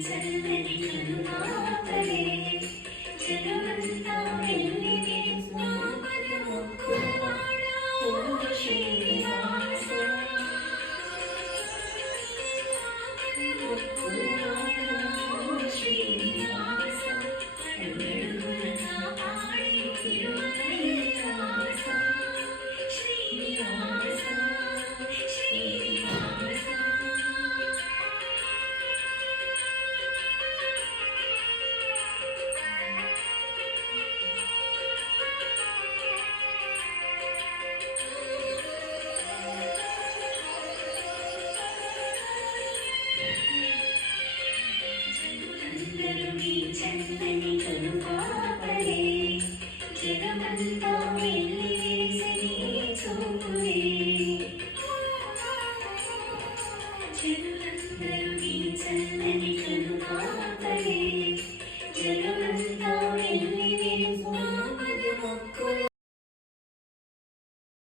చల్లని కనుపాపలే జగమంతా వెళ్ళి నా పదముక్కులవాడా ఓ శ్రీనివాస పదముక్కులవాడా ఓ శ్రీనివాస అడుగడుగున కాపాడే తిరుమలైలాస శ్రీనివాస శ్రీనివాస చల్లని కనుపా